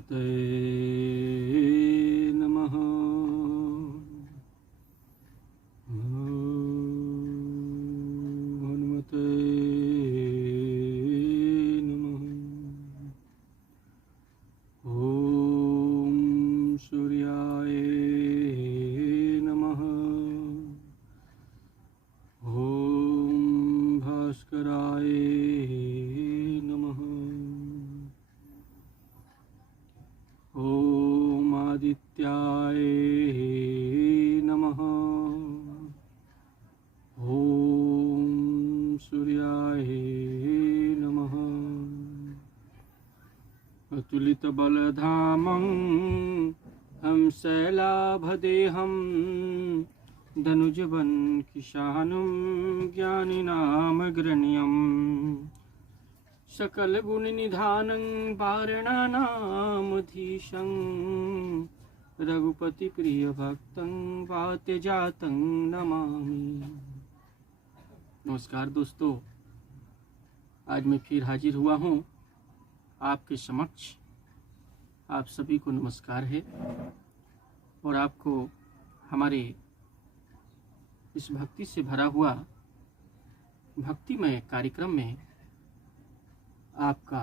हनुमते नमः। हनुमते नमः। ओम सूर्याय नमः। ओम भास्कराय नमः। ओम आदित्याय नमः। ओम सूर्याय नमः। अतुलितबलधामं हंसैलाभदेहं धनुजवन किशानं ज्ञानिनामग्रण्यं सकलगुणनिधानं वारणानामधीशं रघुपतिप्रियभक्तं वात्यजातं नमामि। नमस्कार दोस्तों, आज मैं फिर हाजिर हुआ हूँ आपके समक्ष। आप सभी को नमस्कार है और आपको हमारे इस भक्ति से भरा हुआ भक्तिमय कार्यक्रम में आपका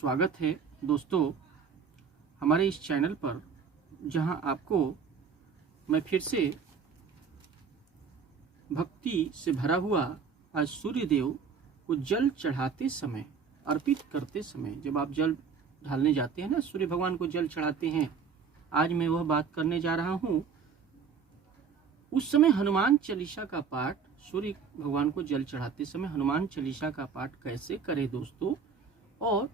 स्वागत है। दोस्तों, हमारे इस चैनल पर जहां आपको मैं फिर से भक्ति से भरा हुआ आज सूर्यदेव को जल चढ़ाते समय, अर्पित करते समय, जब आप जल ढालने जाते हैं ना, सूर्य भगवान को जल चढ़ाते हैं, आज मैं वह बात करने जा रहा हूँ। उस समय हनुमान चालीसा का पाठ, सूर्य भगवान को जल चढ़ाते समय हनुमान चालीसा का पाठ कैसे करें दोस्तों, और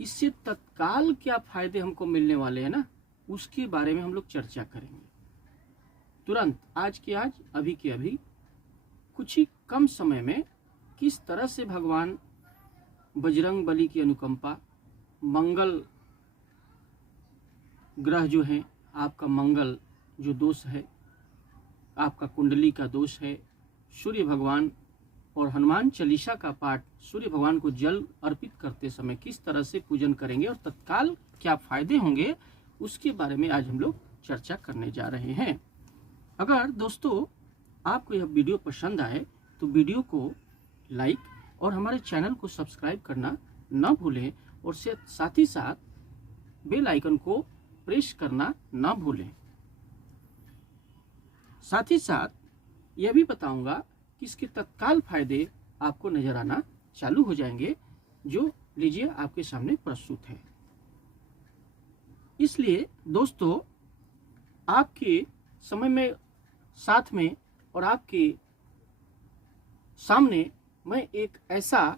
इससे तत्काल क्या फायदे हमको मिलने वाले हैं ना, उसके बारे में हम लोग चर्चा करेंगे। तुरंत, आज के आज, अभी के अभी, कुछ ही कम समय में किस तरह से भगवान बजरंग बली की अनुकंपा, मंगल ग्रह जो है, आपका मंगल जो दोष है, आपका कुंडली का दोष है, सूर्य भगवान और हनुमान चालीसा का पाठ, सूर्य भगवान को जल अर्पित करते समय किस तरह से पूजन करेंगे और तत्काल क्या फायदे होंगे, उसके बारे में आज हम लोग चर्चा करने जा रहे हैं। अगर दोस्तों आपको यह वीडियो पसंद आए तो वीडियो को लाइक और हमारे चैनल को सब्सक्राइब करना न भूलें, और साथ ही साथ बेल आइकन को प्रेस करना न भूलें। साथ ही साथ यह भी बताऊंगा कि इसके तत्काल फायदे आपको नजर आना चालू हो जाएंगे, जो लीजिए आपके सामने प्रस्तुत है। इसलिए दोस्तों, आपके समय में, साथ में और आपके सामने मैं एक ऐसा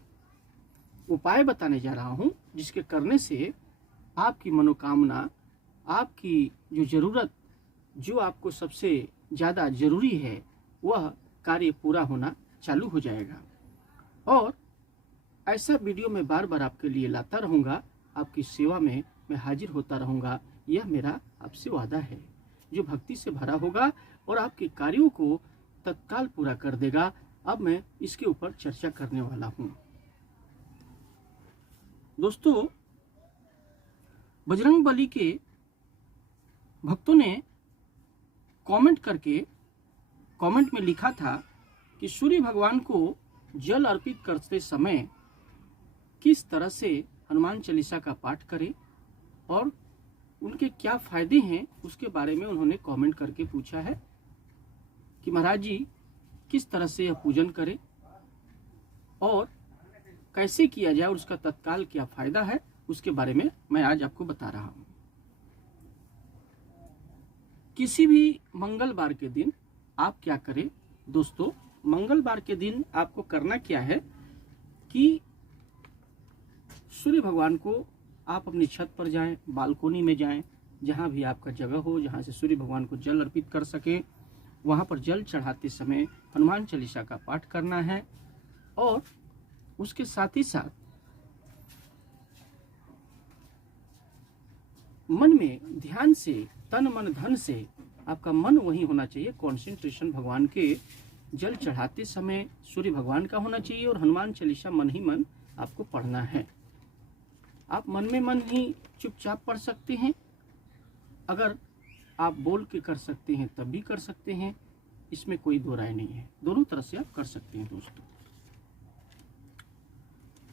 उपाय बताने जा रहा हूं जिसके करने से आपकी मनोकामना, आपकी जो जरूरत, जो आपको सबसे ज़्यादा जरूरी है, वह कार्य पूरा होना चालू हो जाएगा। और ऐसा वीडियो मैं बार बार आपके लिए लाता रहूँगा, आपकी सेवा में मैं हाजिर होता रहूँगा। यह मेरा आपसे वादा है, जो भक्ति से भरा होगा और आपके कार्यों को तत्काल पूरा कर देगा। अब मैं इसके ऊपर चर्चा करने वाला हूँ। दोस्तों, बजरंग बली के भक्तों ने कमेंट में लिखा था कि सूर्य भगवान को जल अर्पित करते समय किस तरह से हनुमान चालीसा का पाठ करें और उनके क्या फायदे हैं, उसके बारे में उन्होंने कमेंट करके पूछा है कि महाराज जी किस तरह से यह पूजन करें और कैसे किया जाए और उसका तत्काल क्या फायदा है, उसके बारे में मैं आज आपको बता रहा हूं। किसी भी मंगलवार के दिन आप क्या करें दोस्तों, मंगलवार के दिन आपको करना क्या है कि सूर्य भगवान को आप अपनी छत पर जाएं, बालकोनी में जाएं, जहां भी आपका जगह हो, जहां से सूर्य भगवान को जल अर्पित कर सकें, वहां पर जल चढ़ाते समय हनुमान चालीसा का पाठ करना है। और उसके साथ ही साथ मन में ध्यान से, तन मन धन से आपका मन वही होना चाहिए, कंसंट्रेशन भगवान के जल चढ़ाते समय सूर्य भगवान का होना चाहिए और हनुमान चालीसा मन ही मन आपको पढ़ना है। आप मन में मन ही चुपचाप पढ़ सकते हैं, अगर आप बोल के कर सकते हैं तब भी कर सकते हैं, इसमें कोई दो राय नहीं है, दोनों तरह से आप कर सकते हैं दोस्तों।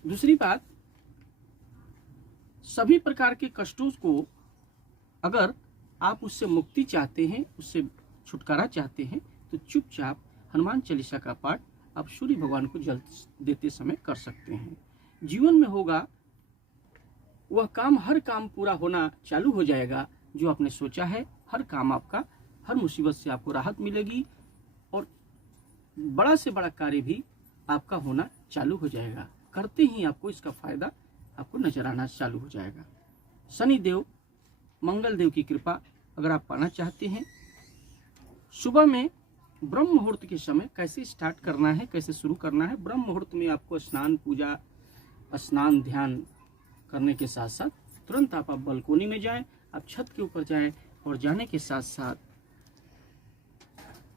दूसरी बात, सभी प्रकार के कष्टों को अगर आप उससे मुक्ति चाहते हैं, उससे छुटकारा चाहते हैं, तो चुपचाप हनुमान चालीसा का पाठ आप सूर्य भगवान को जल देते समय कर सकते हैं। जीवन में होगा वह काम, हर काम पूरा होना चालू हो जाएगा जो आपने सोचा है, हर काम आपका, हर मुसीबत से आपको राहत मिलेगी और बड़ा से बड़ा कार्य भी आपका होना चालू हो जाएगा। करते ही आपको इसका फायदा आपको नजर आना चालू हो जाएगा। शनि देव, मंगल देव की कृपा अगर आप पाना चाहते हैं, सुबह में ब्रह्म मुहूर्त के समय कैसे स्टार्ट करना है, कैसे शुरू करना है। ब्रह्म मुहूर्त में आपको स्नान, पूजा, स्नान, ध्यान करने के साथ साथ तुरंत आप बालकोनी में जाएं, आप छत के ऊपर जाएं और जाने के साथ साथ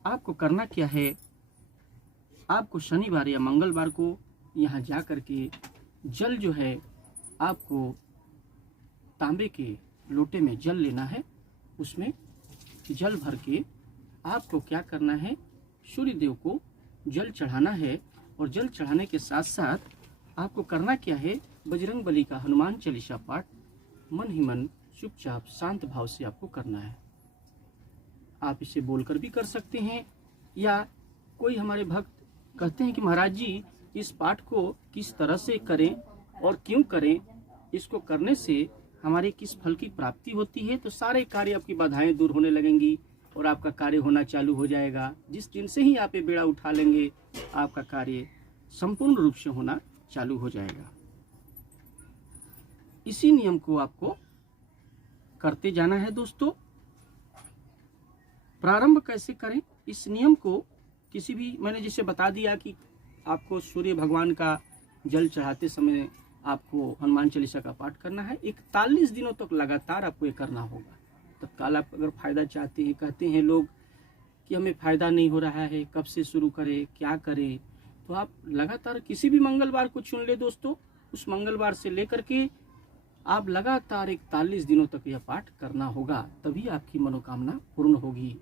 आपको करना क्या है, आपको शनिवार या मंगलवार को यहाँ जा कर के जल जो है आपको तांबे के लोटे में जल लेना है, उसमें जल भर के आपको क्या करना है, सूर्य देव को जल चढ़ाना है। और जल चढ़ाने के साथ साथ आपको करना क्या है, बजरंग बली का हनुमान चालीसा पाठ मन ही मन चुपचाप शांत भाव से आपको करना है। आप इसे बोलकर भी कर सकते हैं, या कोई हमारे भक्त कहते हैं कि महाराज जी इस पाठ को किस तरह से करें और क्यों करें, इसको करने से हमारे किस फल की प्राप्ति होती है, तो सारे कार्य आपकी बाधाएं दूर होने लगेंगी और आपका कार्य होना चालू हो जाएगा। जिस दिन से ही आप ये बेड़ा उठा लेंगे, आपका कार्य संपूर्ण रूप से होना चालू हो जाएगा। इसी नियम को आपको करते जाना है दोस्तों। प्रारंभ कैसे करें, इस नियम को किसी भी, मैंने जैसे बता दिया कि आपको सूर्य भगवान का जल चढ़ाते समय आपको हनुमान चालीसा का पाठ करना है। 41 दिनों तक लगातार आपको ये करना होगा। तत्काल आप अगर फायदा चाहते हैं, कहते हैं लोग कि हमें फायदा नहीं हो रहा है, कब से शुरू करें, क्या करें, तो आप लगातार किसी भी मंगलवार को चुन ले दोस्तों। उस मंगलवार से लेकर के आप लगातार 41 दिनों तक यह पाठ करना होगा, तभी आपकी मनोकामना पूर्ण होगी।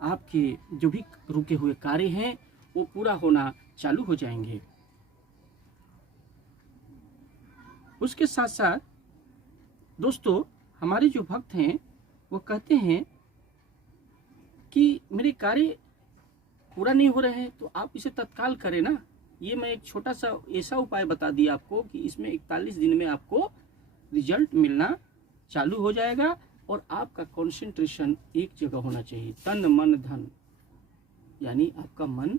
आपके जो भी रुके हुए कार्य हैं वो पूरा होना चालू हो जाएंगे। उसके साथ साथ दोस्तों, हमारे जो भक्त हैं वो कहते हैं कि मेरे कार्य पूरा नहीं हो रहे हैं, तो आप इसे तत्काल करें ना। ये मैं एक छोटा सा ऐसा उपाय बता दिया आपको कि इसमें 41 दिन में आपको रिजल्ट मिलना चालू हो जाएगा और आपका कंसंट्रेशन एक जगह होना चाहिए, तन मन धन, यानी आपका मन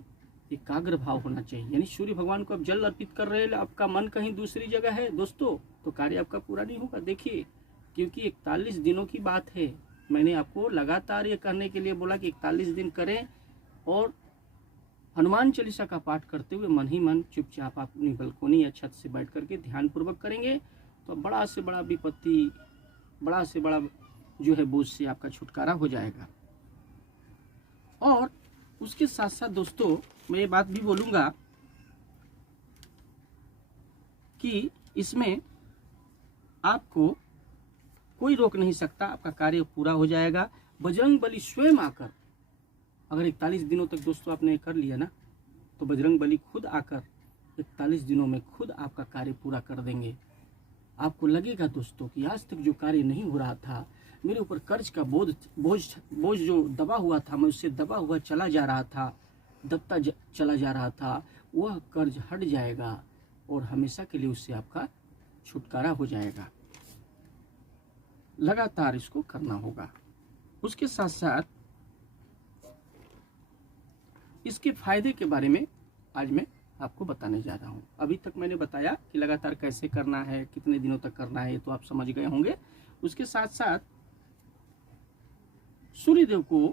एकाग्र भाव होना चाहिए। यानी सूर्य भगवान को आप जल अर्पित कर रहे हैं, आपका मन कहीं दूसरी जगह है दोस्तों, तो कार्य आपका पूरा नहीं होगा। देखिए, क्योंकि 41 दिनों की बात है, मैंने आपको लगातार ये करने के लिए बोला कि 41 दिन करें और हनुमान चालीसा का पाठ करते हुए मन ही मन चुपचाप आप अपनी बालकोनी या छत से बैठ करके ध्यान पूर्वक करेंगे, तो बड़ा से बड़ा विपत्ति, बड़ा से बड़ा जो है बोझ से आपका छुटकारा हो जाएगा। और उसके साथ साथ दोस्तों, मैं ये बात भी बोलूँगा कि इसमें आपको कोई रोक नहीं सकता, आपका कार्य पूरा हो जाएगा। बजरंग बली स्वयं आकर, अगर 41 दिनों तक दोस्तों आपने कर लिया ना, तो बजरंग बली खुद आकर 41 दिनों में खुद आपका कार्य पूरा कर देंगे। आपको लगेगा दोस्तों कि आज तक जो कार्य नहीं हो रहा था, मेरे ऊपर कर्ज का बोझ जो दबा हुआ था, मैं उससे दबा हुआ चला जा रहा था, दबता चला जा रहा था, वह कर्ज हट जाएगा और हमेशा के लिए उससे आपका छुटकारा हो जाएगा। लगातार इसको करना होगा। उसके साथ साथ इसके फायदे के बारे में आज मैं आपको बताने जा रहा हूँ। अभी तक मैंने बताया कि लगातार कैसे करना है, कितने दिनों तक करना है, तो आप समझ गए होंगे। उसके साथ साथ सूर्य देव को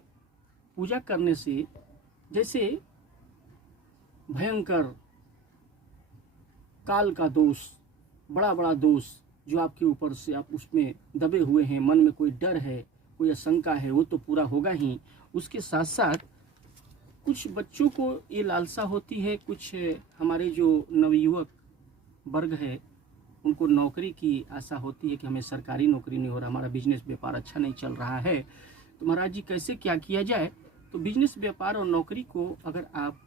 पूजा करने से, जैसे भयंकर काल का दोष, बड़ा बड़ा दोष जो आपके ऊपर से आप उसमें दबे हुए हैं, मन में कोई डर है, कोई आशंका है, वो तो पूरा होगा ही। उसके साथ साथ कुछ बच्चों को ये लालसा होती है, कुछ हमारे जो नवयुवक वर्ग है उनको नौकरी की आशा होती है कि हमें सरकारी नौकरी नहीं हो रहा, हमारा बिजनेस व्यापार अच्छा नहीं चल रहा है, तो महाराज जी कैसे क्या किया जाए। तो बिजनेस व्यापार और नौकरी को अगर आप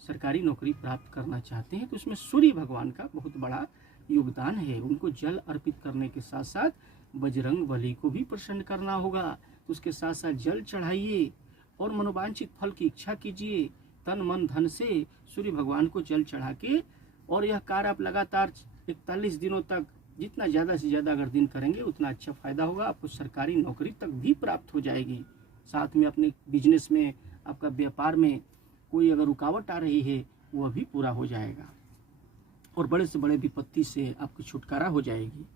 सरकारी नौकरी प्राप्त करना चाहते हैं तो उसमें सूर्य भगवान का बहुत बड़ा योगदान है। उनको जल अर्पित करने के साथ साथ बजरंग बली को भी प्रसन्न करना होगा, तो उसके साथ साथ जल चढ़ाइए और मनोवांछित फल की इच्छा कीजिए। तन मन धन से सूर्य भगवान को जल चढ़ा के, और यह कार्य आप लगातार 41 दिनों तक जितना ज़्यादा से ज़्यादा अगर दिन करेंगे उतना अच्छा फायदा होगा, आपको सरकारी नौकरी तक भी प्राप्त हो जाएगी। साथ में अपने बिजनेस में, आपका व्यापार में कोई अगर रुकावट आ रही है वह भी पूरा हो जाएगा, और बड़े से बड़े विपत्ति से आपकी छुटकारा हो जाएगी।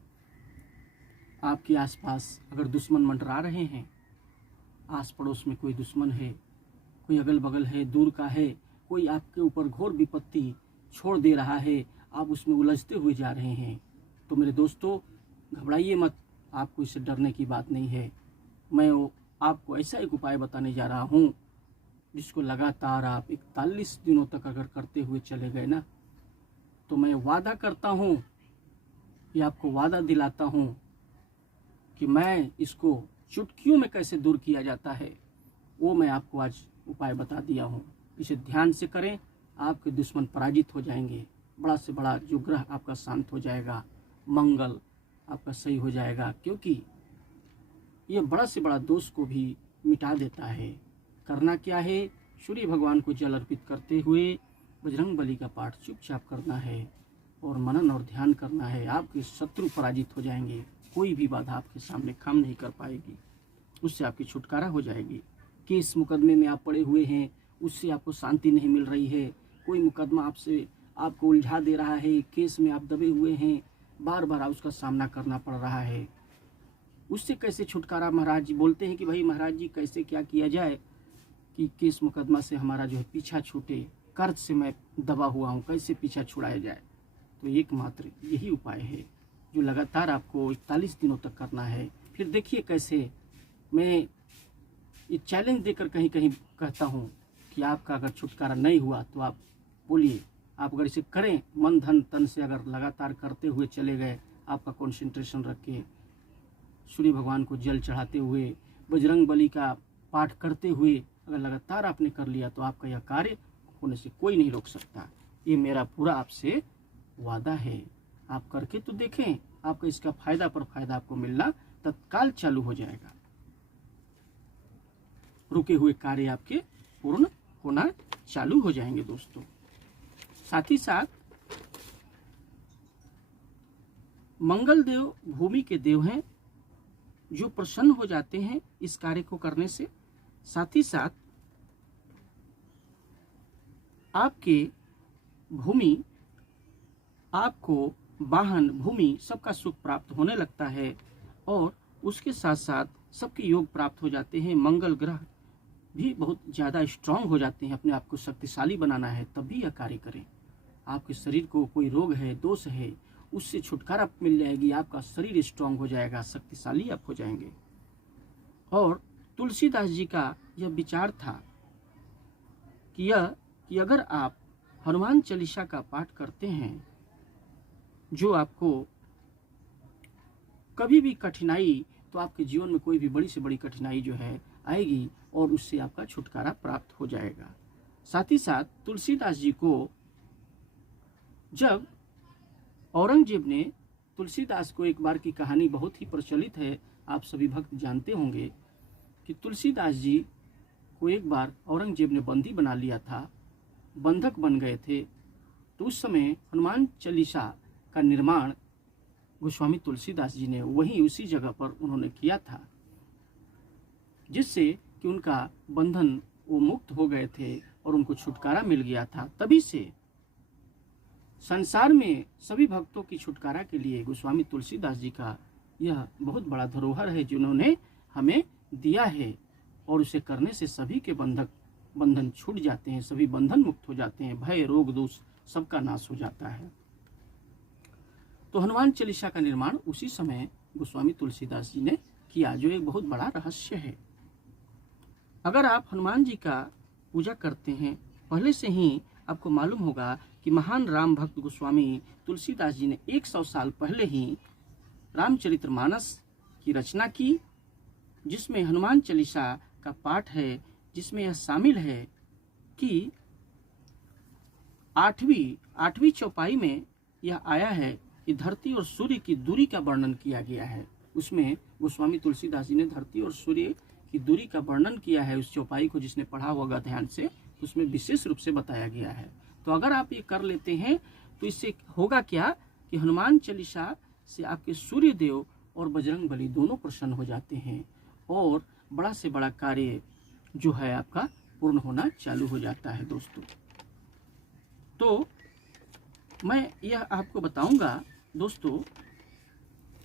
आपके आसपास अगर दुश्मन मंडरा रहे हैं, आस पड़ोस में कोई दुश्मन है, कोई अगल बगल है, दूर का है, कोई आपके ऊपर घोर विपत्ति छोड़ दे रहा है, आप उसमें उलझते हुए जा रहे हैं, तो मेरे दोस्तों घबराइए मत, आपको इससे डरने की बात नहीं है। मैं आपको ऐसा एक उपाय बताने जा रहा हूँ जिसको लगातार आप 41 दिनों तक अगर करते हुए चले गए ना, तो मैं वादा करता हूँ, ये आपको वादा दिलाता हूँ कि मैं इसको चुटकियों में कैसे दूर किया जाता है वो मैं आपको आज उपाय बता दिया हूँ। इसे ध्यान से करें, आपके दुश्मन पराजित हो जाएंगे, बड़ा से बड़ा जो ग्रह आपका शांत हो जाएगा, मंगल आपका सही हो जाएगा, क्योंकि ये बड़ा से बड़ा दोष को भी मिटा देता है। करना क्या है, सूर्य भगवान को जल अर्पित करते हुए बजरंग बली का पाठ चुपचाप करना है और मनन और ध्यान करना है। आपके शत्रु पराजित हो जाएंगे, कोई भी बाधा आपके सामने काम नहीं कर पाएगी, उससे आपकी छुटकारा हो जाएगी। केस मुकदमे में आप पड़े हुए हैं, उससे आपको शांति नहीं मिल रही है, कोई मुकदमा आपको उलझा दे रहा है, केस में आप दबे हुए हैं, बार बार उसका सामना करना पड़ रहा है, उससे कैसे छुटकारा। महाराज जी बोलते हैं कि भाई महाराज जी कैसे क्या किया जाए कि केस मुकदमा से हमारा जो है पीछा छूटे, कर्ज से मैं दबा हुआ हूँ, कैसे पीछा छुड़ाया जाए। तो एकमात्र यही उपाय है जो लगातार आपको 41 दिनों तक करना है। फिर देखिए कैसे मैं ये चैलेंज देकर कहीं कहीं कहता हूँ कि आपका अगर छुटकारा नहीं हुआ तो आप बोलिए, आप अगर इसे करें मन धन तन से, अगर लगातार करते हुए चले गए, आपका कंसंट्रेशन रख के सूर्य भगवान को जल चढ़ाते हुए, बजरंग बली का पाठ करते हुए अगर लगातार आपने कर लिया तो आपका यह कार्य होने से कोई नहीं रोक सकता। ये मेरा पूरा आपसे वादा है। आप करके तो देखें, आपका इसका फायदा पर फायदा आपको मिलना तत्काल चालू हो जाएगा। रुके हुए कार्य आपके पूर्ण होना चालू हो जाएंगे दोस्तों। साथ ही साथ मंगल देव भूमि के देव हैं जो प्रसन्न हो जाते हैं इस कार्य को करने से। साथ ही साथ आपके भूमि, आपको वाहन, भूमि सबका सुख प्राप्त होने लगता है, और उसके साथ साथ सबके योग प्राप्त हो जाते हैं। मंगल ग्रह भी बहुत ज़्यादा स्ट्रांग हो जाते हैं। अपने आप को शक्तिशाली बनाना है तब भी यह कार्य करें। आपके शरीर को कोई रोग है, दोष है, उससे छुटकारा मिल जाएगी, आपका शरीर स्ट्रांग हो जाएगा, शक्तिशाली आप हो जाएंगे। और तुलसीदास जी का यह विचार था कि अगर आप हनुमान चालीसा का पाठ करते हैं, जो आपको कभी भी कठिनाई, तो आपके जीवन में कोई भी बड़ी से बड़ी कठिनाई जो है आएगी और उससे आपका छुटकारा प्राप्त हो जाएगा। साथ ही साथ तुलसीदास जी को जब औरंगजेब ने, तुलसीदास को एक बार की कहानी बहुत ही प्रचलित है, आप सभी भक्त जानते होंगे कि तुलसीदास जी को एक बार औरंगजेब ने बंदी बना लिया था, बंधक बन गए थे। तो उस समय हनुमान चालीसा का निर्माण गोस्वामी तुलसीदास जी ने वहीं उसी जगह पर उन्होंने किया था, जिससे कि उनका बंधन वो मुक्त हो गए थे और उनको छुटकारा मिल गया था। तभी से संसार में सभी भक्तों की छुटकारा के लिए गोस्वामी तुलसीदास जी का यह बहुत बड़ा धरोहर है जिन्होंने हमें दिया है, और उसे करने से सभी के बंधन छूट जाते हैं, सभी बंधन मुक्त हो जाते हैं, भय रोग दोष सबका नाश हो जाता है। तो हनुमान चालीसा का निर्माण उसी समय गोस्वामी तुलसीदास जी ने किया, जो एक बहुत बड़ा रहस्य है। अगर आप हनुमान जी का पूजा करते हैं, पहले से ही आपको मालूम होगा कि महान राम भक्त गोस्वामी तुलसीदास जी ने 100 साल पहले ही रामचरितमानस की रचना की, जिसमें हनुमान चालीसा का पाठ है, जिसमें यह शामिल है कि आठवीं चौपाई में यह आया है कि धरती और सूर्य की दूरी का वर्णन किया गया है। उसमें गोस्वामी तुलसीदास जी ने धरती और सूर्य की दूरी का वर्णन किया है। उस चौपाई को जिसने पढ़ा होगा ध्यान से, उसमें विशेष रूप से बताया गया है। तो अगर आप ये कर लेते हैं तो इससे होगा क्या कि हनुमान चालीसा से आपके सूर्य देव और बजरंग बली दोनों प्रसन्न हो जाते हैं और बड़ा से बड़ा कार्य जो है आपका पूर्ण होना चालू हो जाता है दोस्तों। तो मैं यह आपको बताऊंगा दोस्तों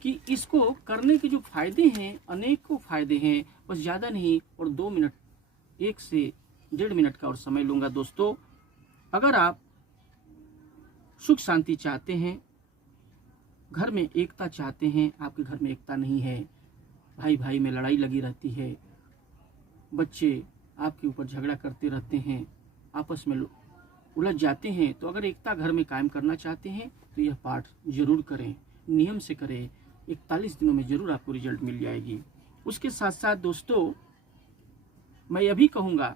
कि इसको करने के जो फायदे हैं, अनेकों फायदे हैं, बस ज़्यादा नहीं और 2 मिनट 1 से 1.5 मिनट का और समय लूँगा दोस्तों। अगर आप सुख शांति चाहते हैं, घर में एकता चाहते हैं, आपके घर में एकता नहीं है, भाई भाई में लड़ाई लगी रहती है, बच्चे आपके ऊपर झगड़ा करते रहते हैं, आपस में उलझ जाते हैं, तो अगर एकता घर में कायम करना चाहते हैं तो यह पाठ जरूर करें, नियम से करें। 41 दिनों में जरूर आपको रिजल्ट मिल जाएगी। उसके साथ साथ दोस्तों मैं यह भी कहूँगा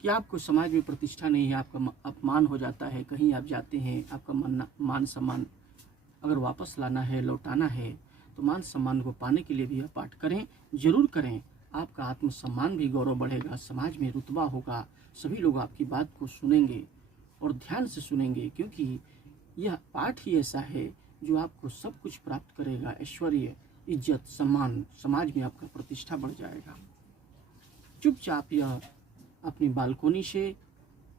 कि आपको समाज में प्रतिष्ठा नहीं है, आपका अपमान हो जाता है, कहीं आप जाते हैं, आपका मान सम्मान अगर वापस लाना है, लौटाना है, तो मान सम्मान को पाने के लिए भी यह पाठ करें, जरूर करें। आपका आत्मसम्मान भी गौरव बढ़ेगा, समाज में रुतबा होगा, सभी लोग आपकी बात को सुनेंगे और ध्यान से सुनेंगे, क्योंकि यह पाठ ही ऐसा है जो आपको सब कुछ प्राप्त करेगा, ऐश्वर्य, इज्जत, सम्मान, समाज में आपका प्रतिष्ठा बढ़ जाएगा। चुपचाप यह अपनी बालकोनी से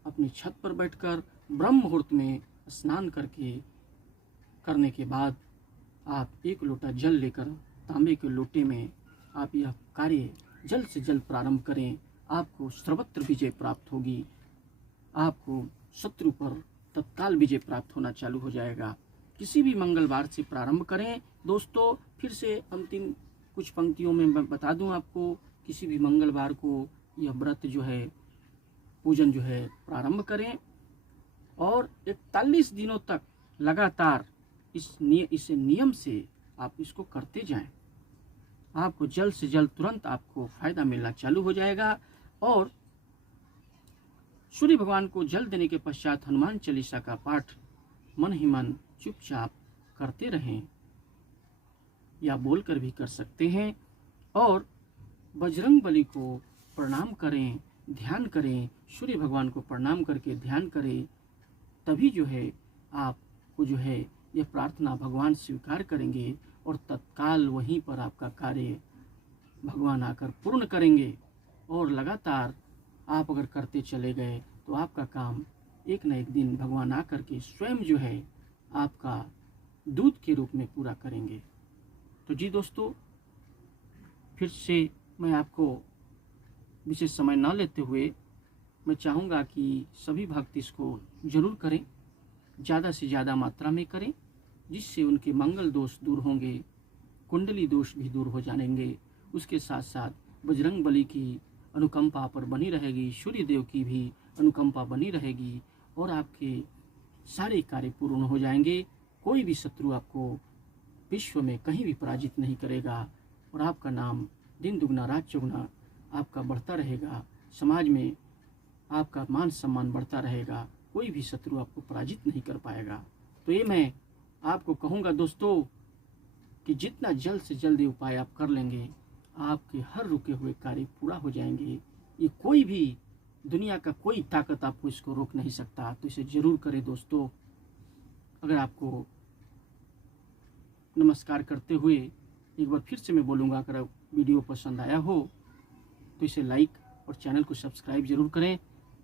अपनी छत पर बैठकर ब्रह्म मुहूर्त में स्नान करने के बाद आप 1 लोटा जल लेकर तांबे के लोटे में आप यह कार्य जल्द से जल्द प्रारंभ करें। आपको सर्वत्र विजय प्राप्त होगी, आपको शत्रु पर तत्काल विजय प्राप्त होना चालू हो जाएगा। किसी भी मंगलवार से प्रारंभ करें दोस्तों। फिर से अंतिम कुछ पंक्तियों में मैं बता दूं आपको, किसी भी मंगलवार को यह व्रत जो है, पूजन जो है प्रारंभ करें और 41 दिनों तक लगातार इस नियम से आप इसको करते जाएं। आपको जल्द से जल्द तुरंत आपको फायदा मिलना चालू हो जाएगा। और सूर्य भगवान को जल देने के पश्चात हनुमान चालीसा का पाठ मन ही मन चुपचाप करते रहें, या बोलकर भी कर सकते हैं। और बजरंग बली को प्रणाम करें, ध्यान करें, सूर्य भगवान को प्रणाम करके ध्यान करें, तभी जो है आपको जो है यह प्रार्थना भगवान स्वीकार करेंगे और तत्काल वहीं पर आपका कार्य भगवान आकर पूर्ण करेंगे। और लगातार आप अगर करते चले गए तो आपका काम एक न एक दिन भगवान आकर के स्वयं जो है आपका दूत के रूप में पूरा करेंगे। तो जी दोस्तों, फिर से मैं आपको विशेष समय न लेते हुए मैं चाहूँगा कि सभी भक्त इसको जरूर करें, ज़्यादा से ज़्यादा मात्रा में करें, जिससे उनके मंगल दोष दूर होंगे, कुंडली दोष भी दूर हो जाएंगे। उसके साथ साथ बजरंग बली की अनुकंपा पर बनी रहेगी, सूर्य देव की भी अनुकंपा बनी रहेगी और आपके सारे कार्य पूर्ण हो जाएंगे। कोई भी शत्रु आपको विश्व में कहीं भी पराजित नहीं करेगा और आपका नाम दिन दुगना रात चौगुना आपका बढ़ता रहेगा। समाज में आपका मान सम्मान बढ़ता रहेगा, कोई भी शत्रु आपको पराजित नहीं कर पाएगा। तो ये मैं आपको कहूँगा दोस्तों कि जितना जल्द से जल्द ये उपाय आप कर लेंगे, आपके हर रुके हुए कार्य पूरा हो जाएंगे। ये कोई भी दुनिया का कोई ताकत आपको इसको रोक नहीं सकता। तो इसे जरूर करें दोस्तों। अगर आपको नमस्कार करते हुए एक बार फिर से मैं बोलूँगा, अगर वीडियो पसंद आया हो तो इसे लाइक और चैनल को सब्सक्राइब जरूर करें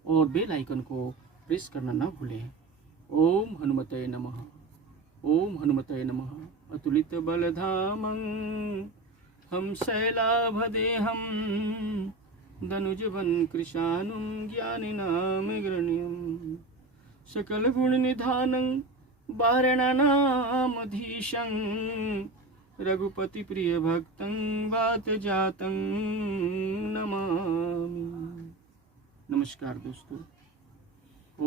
और बेल आइकन को प्रेस करना ना भूलें। ओम हनुमते नमः। ओम हनुमते नमः। अतुलित बलधामं हम शैलाभदेहं धनुजवन कृशानुं ज्ञानिनामग्रण्यं सकल गुण निधानं वारणानामधीशं रघुपति प्रिय भक्तं वात जातं नमामि। नमस्कार दोस्तों।